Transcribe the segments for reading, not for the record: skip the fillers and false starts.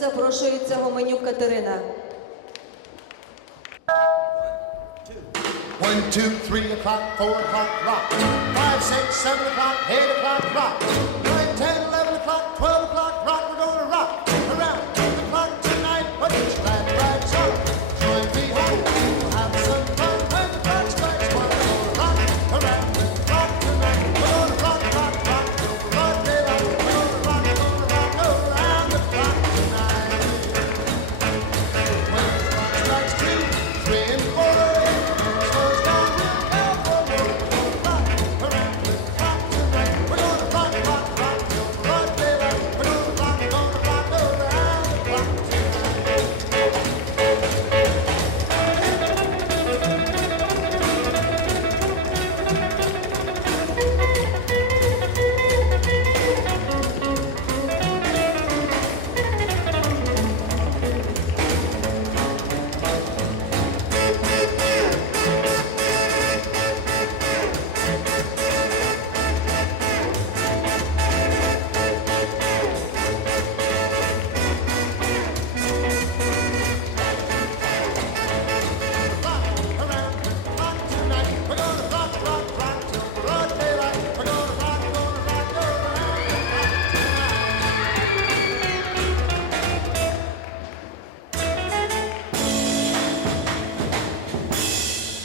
запрошується Гоменюк Катерина. 1, 2, 3 o'clock, 4 o'clock, rock. 5, 6, 7 o'clock, 8 o'clock, rock. 9, 10, 11 o'clock, 12 o'clock, rock. We're going to rock around the clock tonight. But it's glad rides on. Join me home. We'll have some fun when the clock strikes 1. We're going to rock around the clock tonight. We're going to rock, rock, rock till the broad daylight. We're going to rock around the clock tonight. When the clock strikes 2, 3, and 4.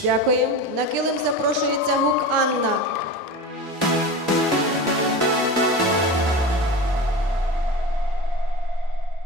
Дякую. На килим запрошується Гук Анна.